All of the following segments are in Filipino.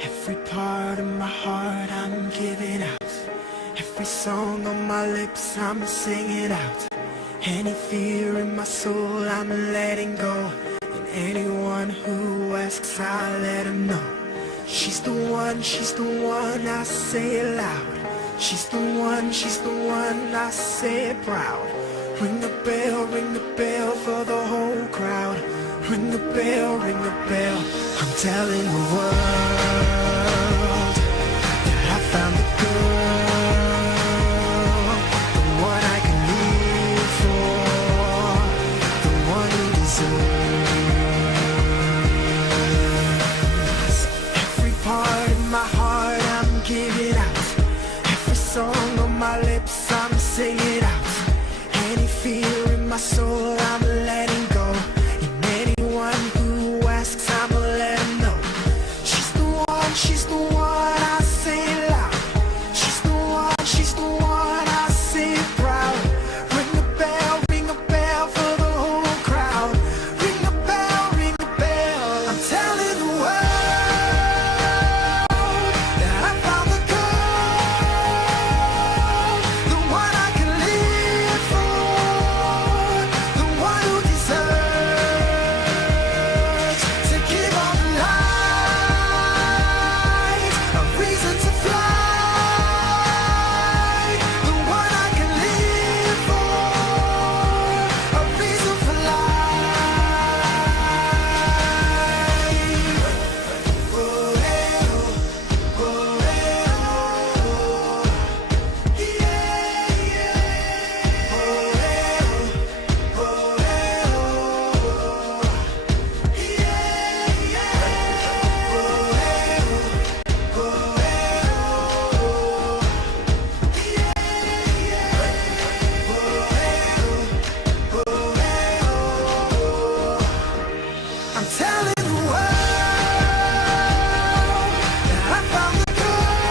Every part of my heart I'm giving out. Every song on my lips I'm singing out. Any fear in my soul I'm letting go. And anyone who asks I'll let them know. She's the one, I say it loud. She's the one, I say it proud. Ring the bell for the whole crowd. Ring the bell, I'm telling the world that I found the girl, the one I can live for, the one who deserves. Every part of my heart I'm giving out. Every song on my lips I'm singing out. Any fear in my soul I'm letting go. And anyone who asks I'ma let them know. She's the one, I say it loud. She's the one, I say it proud. Ring the bell for the whole crowd. Ring the bell, I'm telling the world that I found the girl, the one I can live for, the one who deserves to give all the light a reason to fly, the one I can live for, a reason for I'm telling the world that I found the girl,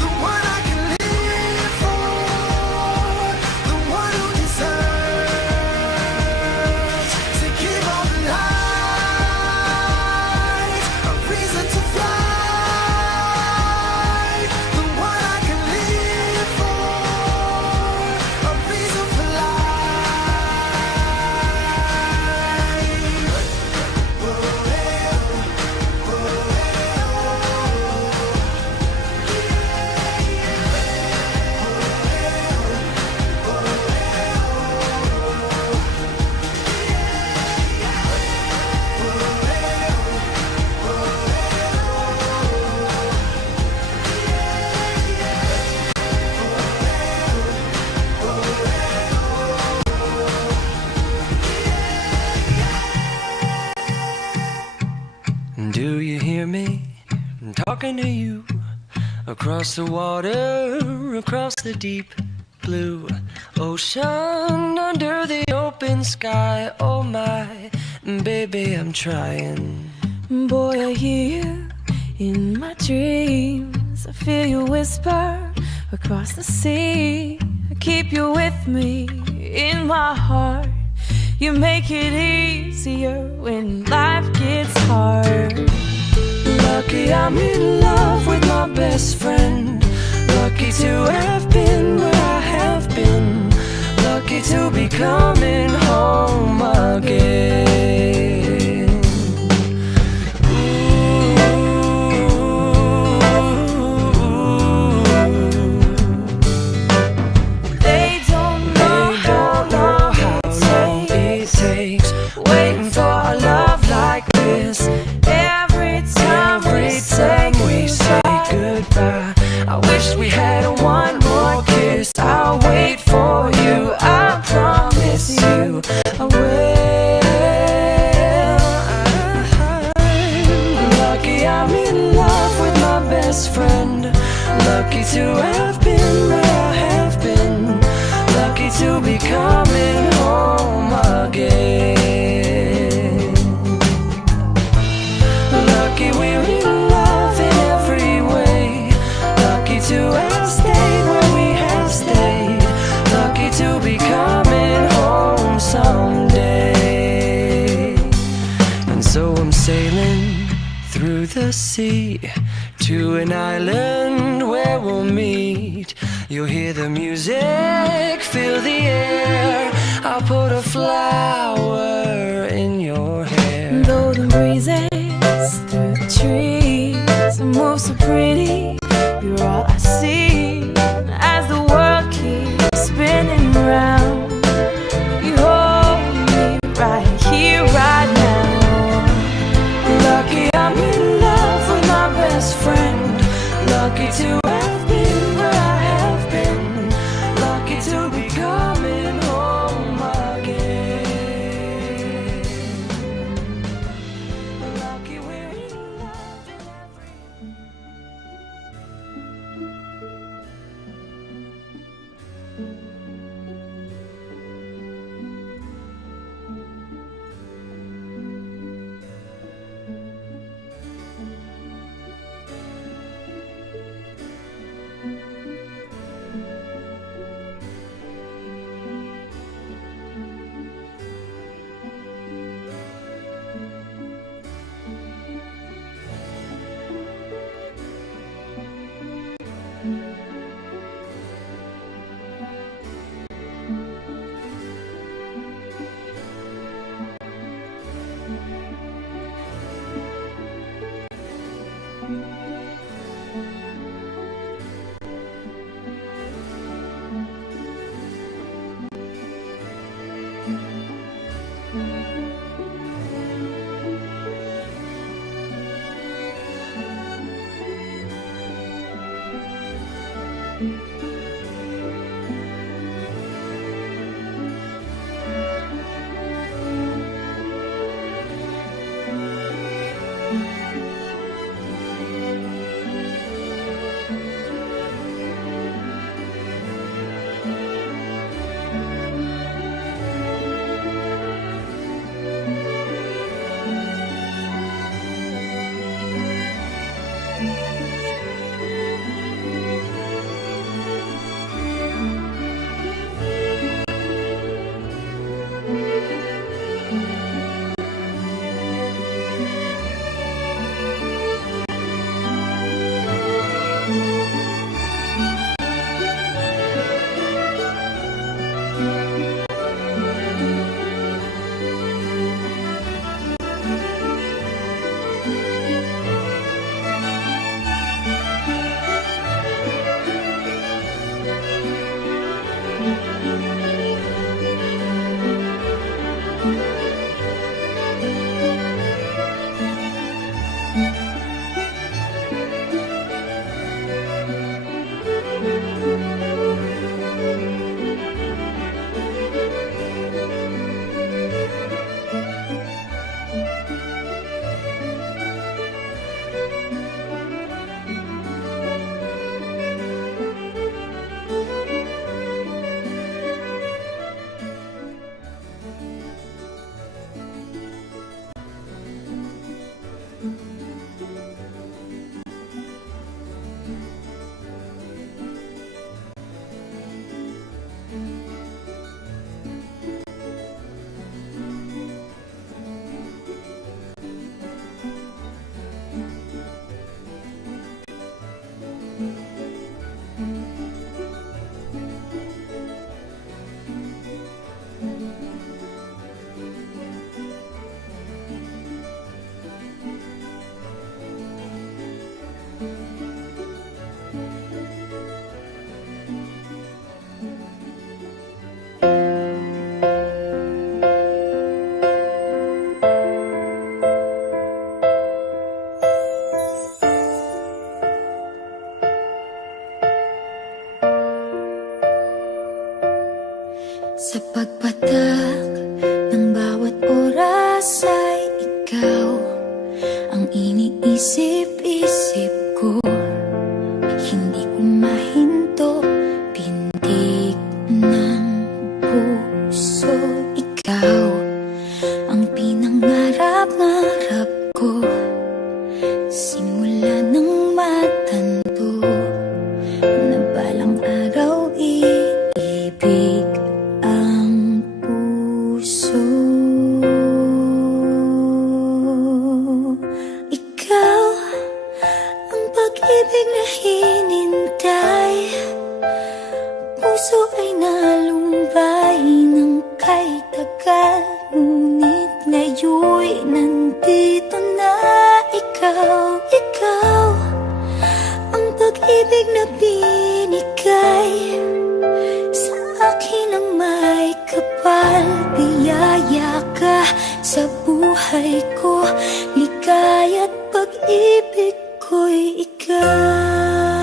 the one I can live for, the one who deserves to give all the light a reason to fly, the one I can live for, a reason for Do you hear me? I'm talking to you. Across the water, across the deep blue ocean, under the open sky. Oh my, baby, I'm trying. Boy, I hear you in my dreams. I feel you whisper across the sea. I keep you with me in my heart. You make it easier when life gets hard. Lucky I'm in love with my best friend. Lucky to have been where I have been. Lucky to be coming home again. They don't know how long it takes waiting for a love like this. every time we say best friend. Lucky to have been where I have been. Lucky to be coming home again. Lucky we're in love in every way. Lucky to have stayed where we have stayed. Lucky to be coming home someday. And so I'm sailing through the sea to an island where we'll meet. You'll hear the music, feel the air. I'll put a flower in your hair. Though the breezes through the trees move so pretty, you're all I see as the world keeps spinning round. You hold me right here, right now. Lucky I'm in love with my best friend. Lucky to have been where I have been. Lucky to be coming home again. Lucky we're in love in every... Sa pagpatak ng bawat oras ay ikaw ang iniisip-isip ko. pag-ibig na hinintay, puso ay nalumbay ng kay tagal. Ngunit ngayon'y nandito na ikaw, ikaw ang pag-ibig na binigay sa akin ang may kapal. Biyaya ka sa buhay ko, ligaya't pag-ibig ko'y ikaw.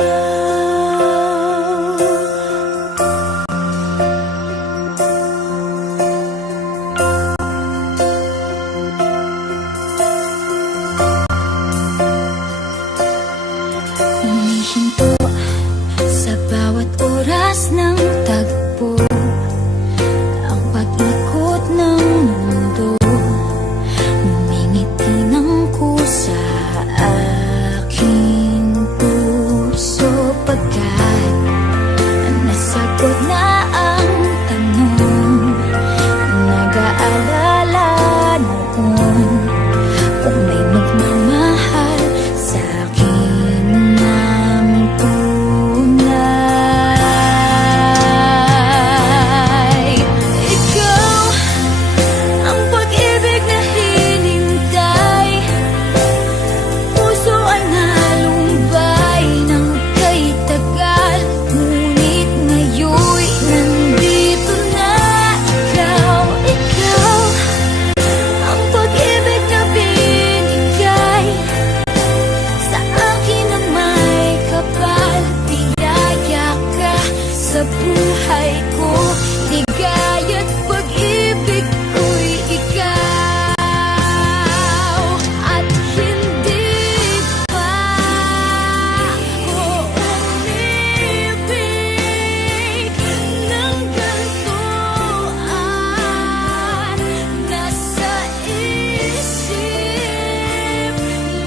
Umihinto sa bawat oras ng tagpo, ang pag-ikot ng mundo, ngumingiti ng kusa aking puso. Pagkat nasagot na ang tanong, nag-aalala noon kung may magmamahal sa akin ng tunay. Ikaw ang pag-ibig na hinintay, puso ay nalumbay ng kay tagal. Ngunit ngayon'y nandito na ikaw, ikaw ang pag-ibig na binigay sa akin ang may kapal. Biyaya ka sa buhay ko, ligaya't pag-ibig ko'y ikaw. At hindi pa ako umibig ng ganito at nasa isip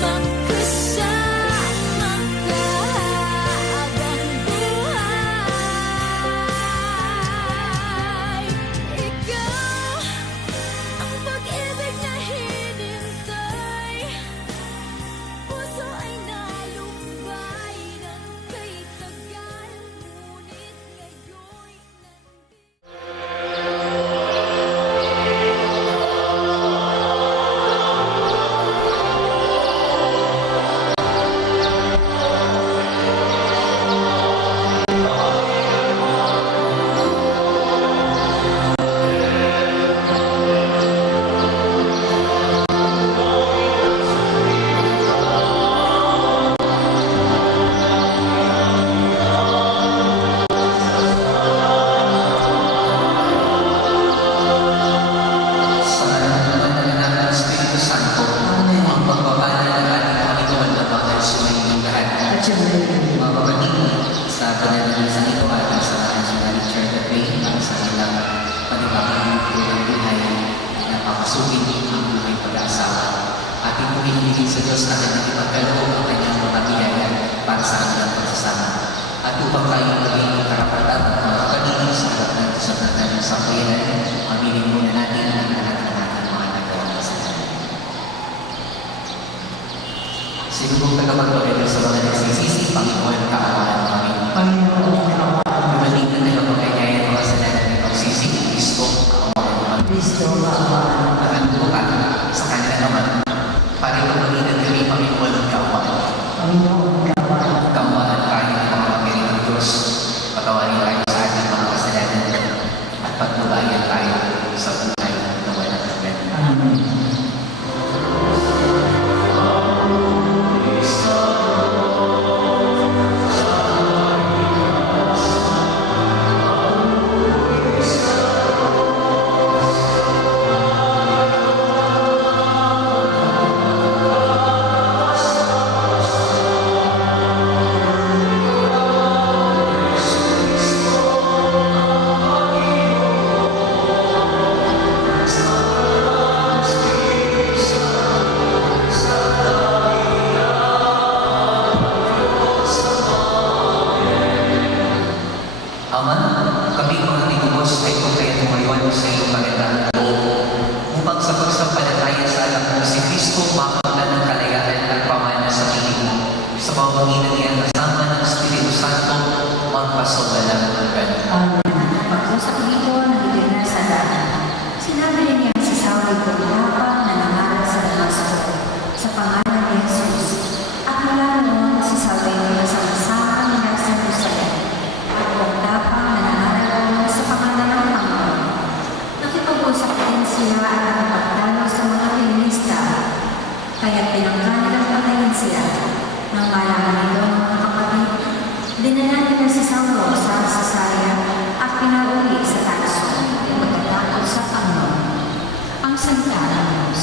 magkasama ka habang buhay. Ikaw ang pag-ibig na hinintay, puso ay nalumbay ng kay tagal. Ngunit ngayon'y sa Diyos na nagpagkaloob ang kanyang mga biyaya para sa kanilang pagsasama. At upang tayo maging karapatan at mga kapatid sa harap ng Diyos at ng sambayanan, aminin muna natin ang lahat ng ating mga nagawang kasalanan. Sinubong tagapagpapalala sa mga nagsisisi, Panginoon, kaawaan namin. Panginoon, kaawaan. Dumating na tagapagpapalala ng mga kasalanan ng pagsisi, Kristo, kaawaan. Kristo, kaawaan. At ang buka sa kanila naman, para ipagpalitan kami, Panginoon, ang kaawaan. Panginoon, kaawaan. Kaawaan tayo ng mga pagkain ng Diyos. Patawarin tayo sa ating mga kasalanan at pagtulayan tayo sa buhay na walang hanggan. Amen. sa pamamagitan niya kasama ng Espiritu Santo, magpasawala ng ganun. Pag-usap dito, nandito na sa daan. Sinabi rin niya si Sauli kung habang nanangaral sa Damasco sa pangalan ni Jesus. At mula noon, si Sauli ay nasama nila sa Jerusalem. At kung habang nanangaral sa pangalan ng Panginoon, nakipag-usap din sila at nakapagdalo sa mga Helenista. Kaya tinanggal nilang patayin sila. Nang malaman nito ng mga kapatid, dinala nila si Saulo sa Cesarea at pinauwi sa Tarso at magtatakot sa Panginoon. Ang salita ng Diyos.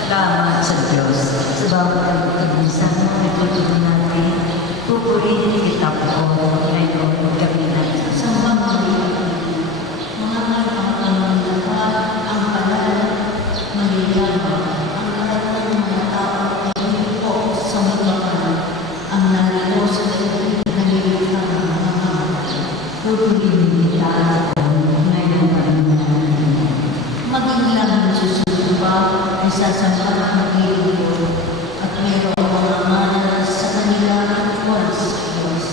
Salamat sa Diyos sa bawat pagkabisan mo na itutuloy natin. Pupurihin kita po ngayon kami natin sa mga mga ang pangalan maligawa ang lahat ng mga tao ay po sa mga ang narito sa dalit nalilita ng mga pupurihin kita ngayon kami natin. Maging lang susunod pa ay sasama ng Panginoon at mayroong mga mana sa kanilang oras sa Diyos.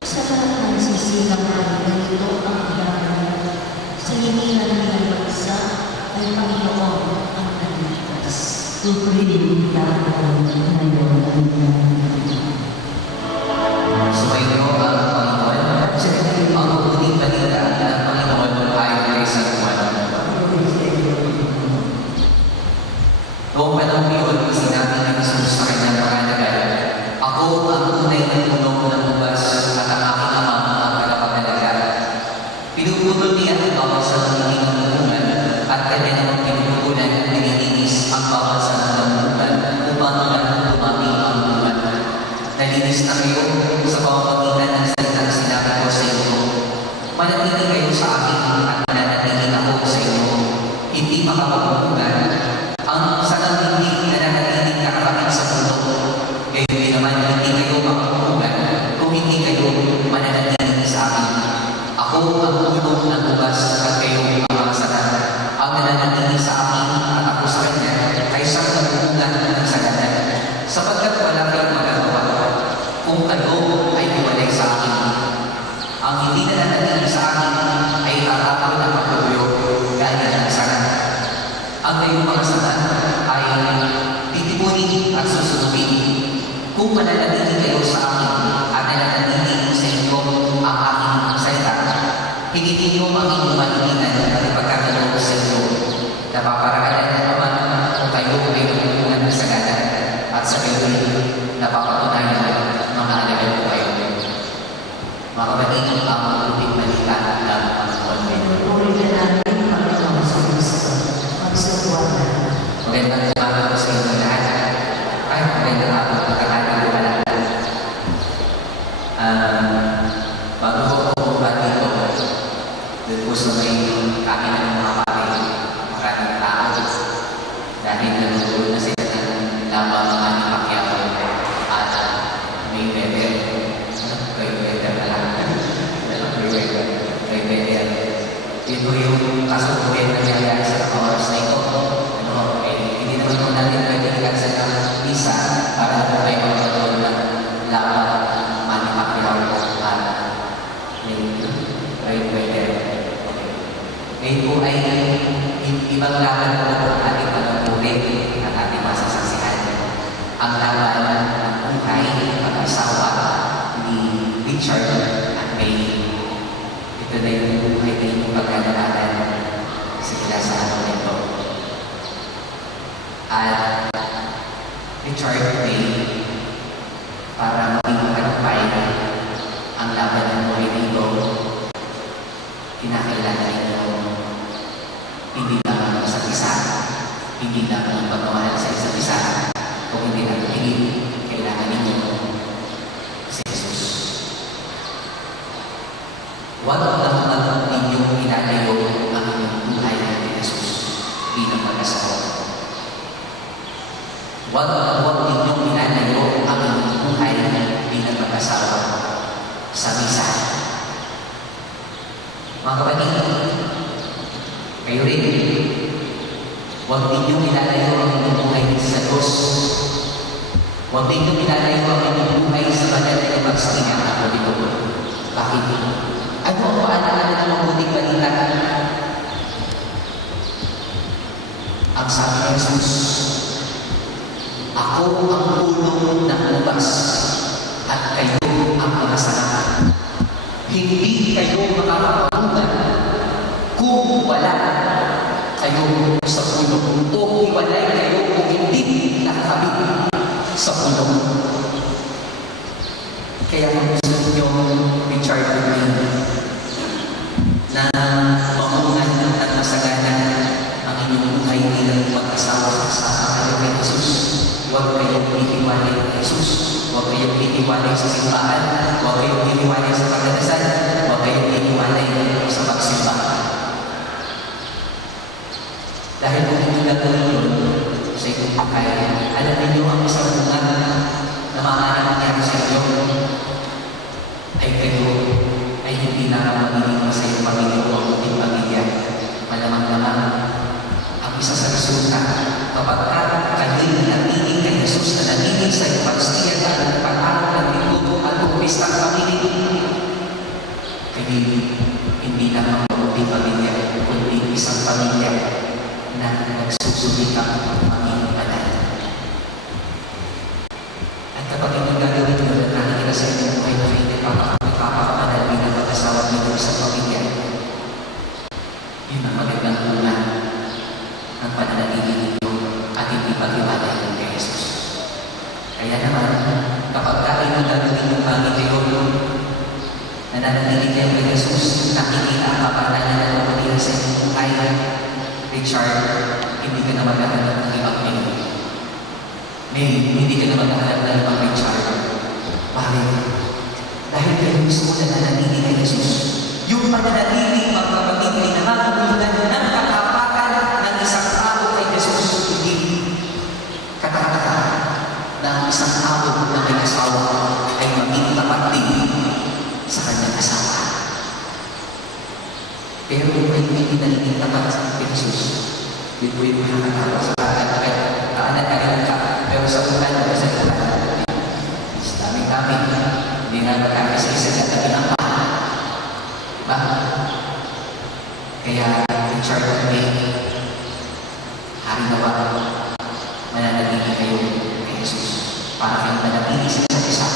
Sa lahat ng sisilang ay ganito ang dahil. Sa hinilan nilang magsa ay Panginoon ang nalitas. Pupurihin kita ngayon ang Sumayo ang Panginoon. Ang mabuting balita ng Panginoon ay kay San Juan. Noong panahon yun, sinabi ni Jesus sa kanyang panganagay, "Ako ang tunay na puno ng ubas at ang aking ama ang tagapagdalaga." Pinuputol niya ang bawat sandaling ng bungan at kanya namang pinupulan at nililinis ang bawat sandaling ng bungan upang dumami ang bungan. Nalinis na kayo sa pamamagitan ng salitang sinabi ko sa inyo. Manatili kayo sa akin at mananatili ako sa inyo. Hindi makapagbubugan ang sanang hindi nananatiling nakakapit sa mundo. Gayon naman hindi kayo makapagbubugan kung hindi kayo mananatili sa akin. Ako ang puno ng ubas at kayo ang mga satan. Ang nananatili sa akin at ako sa kanya ay siyang nagbubugan ng saganan. Sapagkat wala kayong magagawa kung kayo ay iwalay sa akin. Ang hindi nananatili sa akin ay tatapon ng pagkabuyo gaya ng saran. Ang kayong mga satan ay titipunin at susunugin. Kung mananatili kayo sa akin at nananatili sa inyo ang aking salita, hindi ninyo ang inyong maliginan at ipagkakalob sa inyo. Napaparaanan ng Ama kung kayo ay nagpupungan ng sagadan at sa gayon napapatunayan mga alagad ko kayo. Mga kapatid, ang mabuting balita ng Panginoon. Pupurihin ka natin Panginoon sa Kristo. Magsubuan na. Magandang umaga po sa inyo lahat. Ay, magandang hapon po kahapon po lahat. Bago po ako bumati dito, doon po sa may kami ng mga pari, maraming tao. Dahil nanonood na sila ng lamang ng aming Pacquiao at may weather. May weather na lang. May weather. Ito yung kasubuhin na nangyayari sa mga oras na ito. Hindi naman po natin pwede i-cancel ng visa para po tayo magpatuloy ng laban Manny Pacquiao at may weather. Ngayon po ay ibang laban po ang ating pagpupulit at ating masasaksihan. Ang laban ng buhay pag-asawa ni Richard at May. Ito na yung buhay na yung pagkakalaban sila sa ano nito. At Richard May, para maging matagumpay ang laban ng buhay nito, kinakailangan ninyo hindi lang ang isa't isa, hindi lang ang pagmamahal sa isa't isa, kung hindi lang tingin, kailangan ninyo si Jesus. Huwag naman ninyong ilalayo ang inyong buhay ni Jesus bilang mag-asawa. Huwag ninyong ilalayo ang inyong buhay bilang mag-asawa sa misa. Mga kapatid, kayo rin, huwag ninyong ilalayo ang inyong buhay sa Diyos. Huwag ninyong ilalayo ang inyong buhay hindi kayo makakapagunan kung wala kayo sa pulong o hiwalay kayo kung hindi nakakabit sa pulong. Kaya kung gusto niyo, Richard Levine, na mamungan at masagana ang inyong buhay bilang mag-asawa sa kayo kay Jesus, huwag kayong iniwalay kay Jesus, huwag kayong iniwalay sa simbahan, huwag kayong iniwalay sa pagdadasal, huwag kayong iniwalay sa pagsimba. Dahil kung hindi gagawin yun sa inyong buhay, alam ninyo ang isang bunga na maaaring nangyari sa inyo ay kayo ay hindi na magiging masayang pamilya o mabuting pamilya. Malamang-lamang ang isa sa resulta kapag kayo'y nanatiling kay Jesus na nanatiling sa Eucharistia at pag-araw ng minuto at pistang pamilya, kayo'y hindi na mabuting pamilya kundi isang pamilya na nagsusulikang maging banal. At kapag hindi gagawin nyo na nakikita sa inyong buhay na hindi papakapanal bilang mag-asawa nyo sa pamilya, yun ang magandang una ng pananalihin ninyo at hindi pag-iwalay ng kay Jesus. Kaya naman, kapag kain ang gagawin yung bagay kayo na nananalihin kayo kay Jesus, nakikita ang kapanalan na naman sa inyong buhay, Richard, hindi ka na maghahanap ng ibang May. May, hindi ka na maghahanap ng ibang Richard. Bakit? Dahil kayo mismo na nananili kay Jesus. Yung pananatili, mga kapatid, ay nakakabulutan ng kakapakan ng isang tao kay Jesus. Hindi katakataka na ang isang tao na may asawa ay maging tapat din sa kanyang asawa. Pero kung kayo hindi nalingin tapat kay Jesus, yun po yung nakakatawa sa kaanan-anan ka, pero sa bulan, sa bulan, sa dami-dami, hindi nga magkakasisa sa tabi ng paa. Diba? Kaya, Richard Levine, hari na ba, mananatili kayo kay Jesus para kayong manatili sa isa't isa,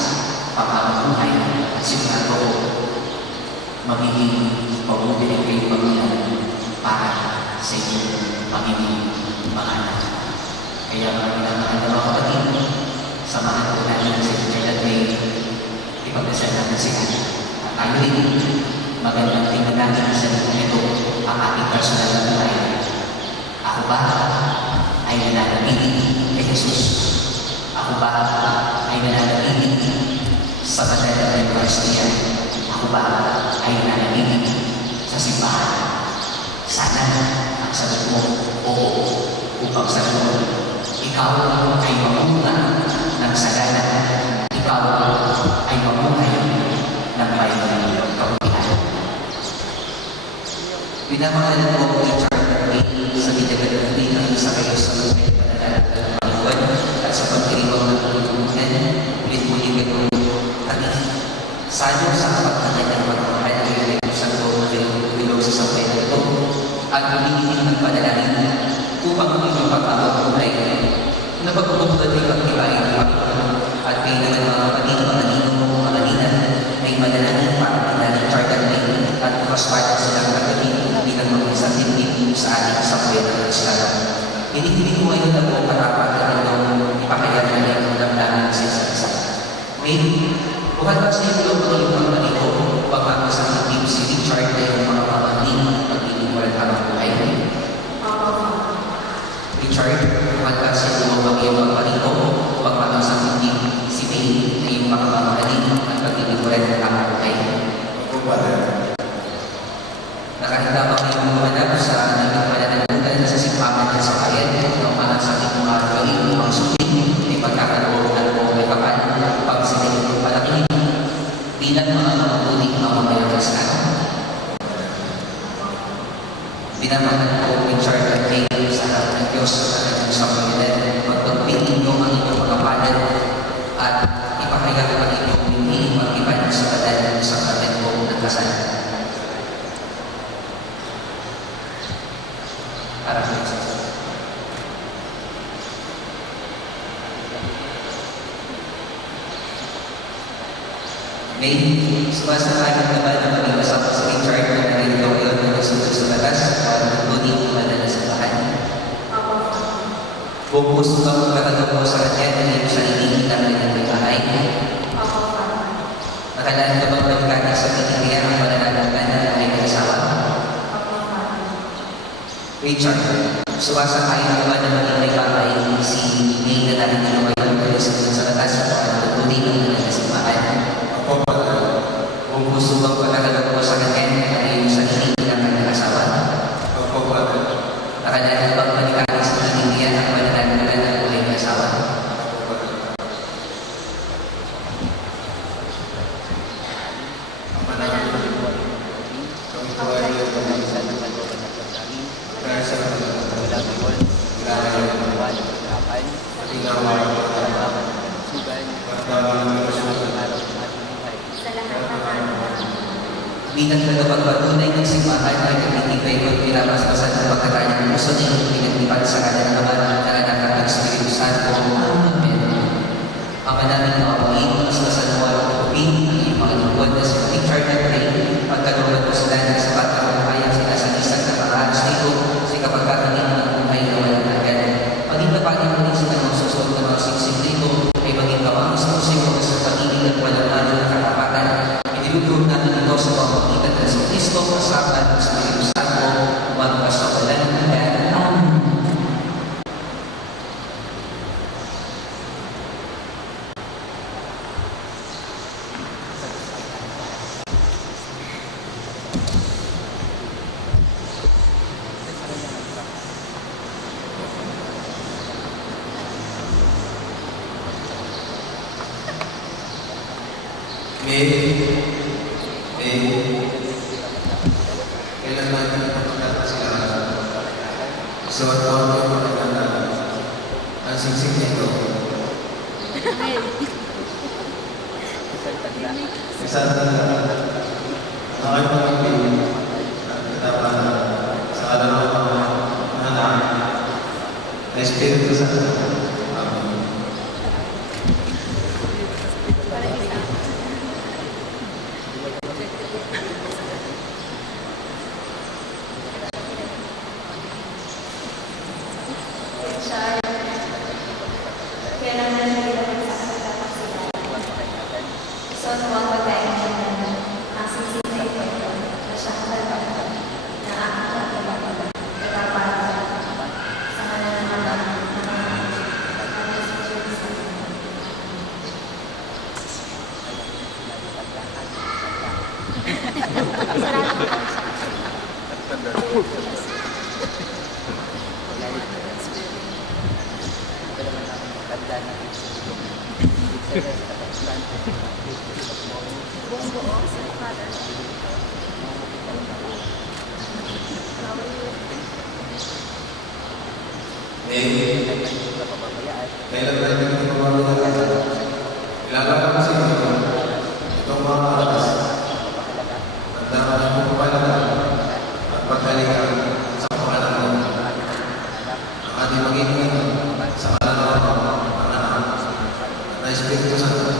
pagkakabuhay at sigurado ko, magiging mabuti rin kayo pagbilang para sa inyong magiging mga anak. Kaya mga mga kapatid, samahan ko natin si Richard Levine, ipagdasal natin siya. At tayo rin, magandang tingnan natin sa ito ang ating personal na buhay. Ako ba ay nananatili kay Jesus? Ako ba ay nananatili sa banal na Eucharistia? Ako ba ay nananatili sa simbahan? Sana ang sagot mo, oo, upang sagot mo, ikaw ay mamunga ng sagana. Ikaw ay mamuhay ng may kabutihan. Pinamahalan ko ang Richard Levine sa binagan din ang isa kayo sa buhay pananalang ng Panginoon at sa pagkiriwang ng pagkuluhan, ulit-muli kayo tanin. Sano sa kapagkanan ng magmamahal ay sa loob ng bilog sa sampay na ito at humihiling ng panalangin upang inyong pagkakabot ay na pagkukulan ay pagkibain ng Panginoon at kayo naman mga kapatid, mga ninong, mga ninan ay manalangin para pinalang Richard Levine at paswada silang kapatid bilang mga isang hindi sa ating sampay na Kristiyano. Hinihiling ko ngayon na po karapat at inyong ipakayanan na yung damdamin sa isa't isa. May bukan ba sa iyo ang iyong mga ito pagbago sa ating si Richard na yung mga pamangkin pag-iniwal ka ng buhay? Richard, bukan ba sa iyo ang iyong mga ito pagbago sa ating si May na yung mga pamangkin at pag-iniwal ka ng buhay? Nakahanda ba kayong humanap sa naming pananagutan sa simbahan at sa bayan ng mga sa ating mga gawin upang sundin ay pagkakaroon po may kapal pag sa inyong palakihin bilang mga mabuting mamamayang Kristiyano. Dinamahan po Richard Levine sa harap ng Diyos at kanyang sambayanan magpagpili ninyo ang inyong mga palad at ipahayag ang inyong hindi mag-iban sa badal sa kapatid po ng kasal. Para sa Diyos. May sumasalayan ka ba na maging kasama sa Richard na nalilito kayo na nasusunod sa batas para magbunin ang madala sa bahay? Buong puso ba magkatagod mo sa kanya na hindi mo siya iniinita ng may bahay? Nakalaan ka bang magkakita sa pinikriyan ang pananalaman na may kasawa? Richard, sumasalayan ka ba na maging may bahay si May na nalilito kayo na nasusunod sa batas para magbunin ang madala sa bahay? Kung gusto bang pagkakagod mo sa kanya na yung sa hindi ng kanyang asawa? Nakadaan bang malikali sa pinikriyan ang pananalaman ng buhay ng asawa? Bilang tagapagpatunay ng simbahan ay nagtitibay kung pinapaspasan ng pagkatanya ng puso niya pinagtipan sa kanyang naman na anak ng Espiritu Santo. Amen. Ama namin mga pangin, paspasan mo at kupin ang iyong mga lingkod na si Richard at Ray, pagkanulat mo sila ng sapat na kampayang sila sa isang nakaraas nito sa kapagkakanin ng buhay na walang agad. Maging napagin mo din sa kanyang susunod na mga siksik nito ay maging kawang sa musiko sa pag-ibig at walang lalo ng katapatan. Inilugod natin ito sa pamamagitan ng si Kristo kasama ng Espiritu Santo magpasawalan ng hanggan. Amen. Kailan natin ipapagkata sila sa watawag ng pagkakata ang singsing nito. Isa na aking pag-ibig at katapatan sa kalamang mga anak na Espiritu Santo. Amen. Kailan natin ito mawawala? Ilalaban kasi itong mga alas at dapat ang pupalagan at pagkalikan sa pangalan ng ating magiging sa pangalan ng mga anak na Espiritu Santo.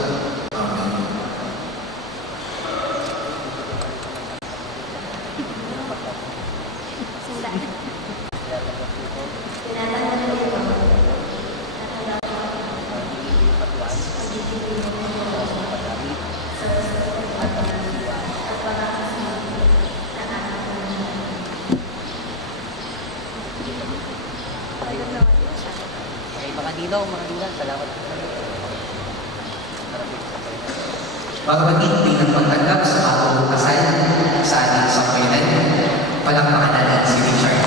Amen. Mga kapatid, bilang pagtanggap sa bagong kasal sa ating sambayanan, palakpakan natin si Richard.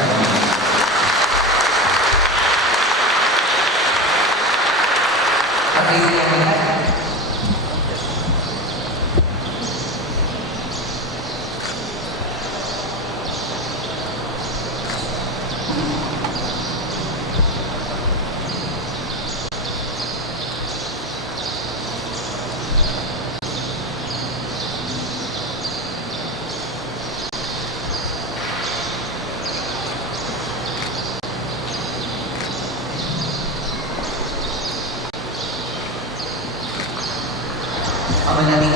Patayo niya ang lahat. Ama namin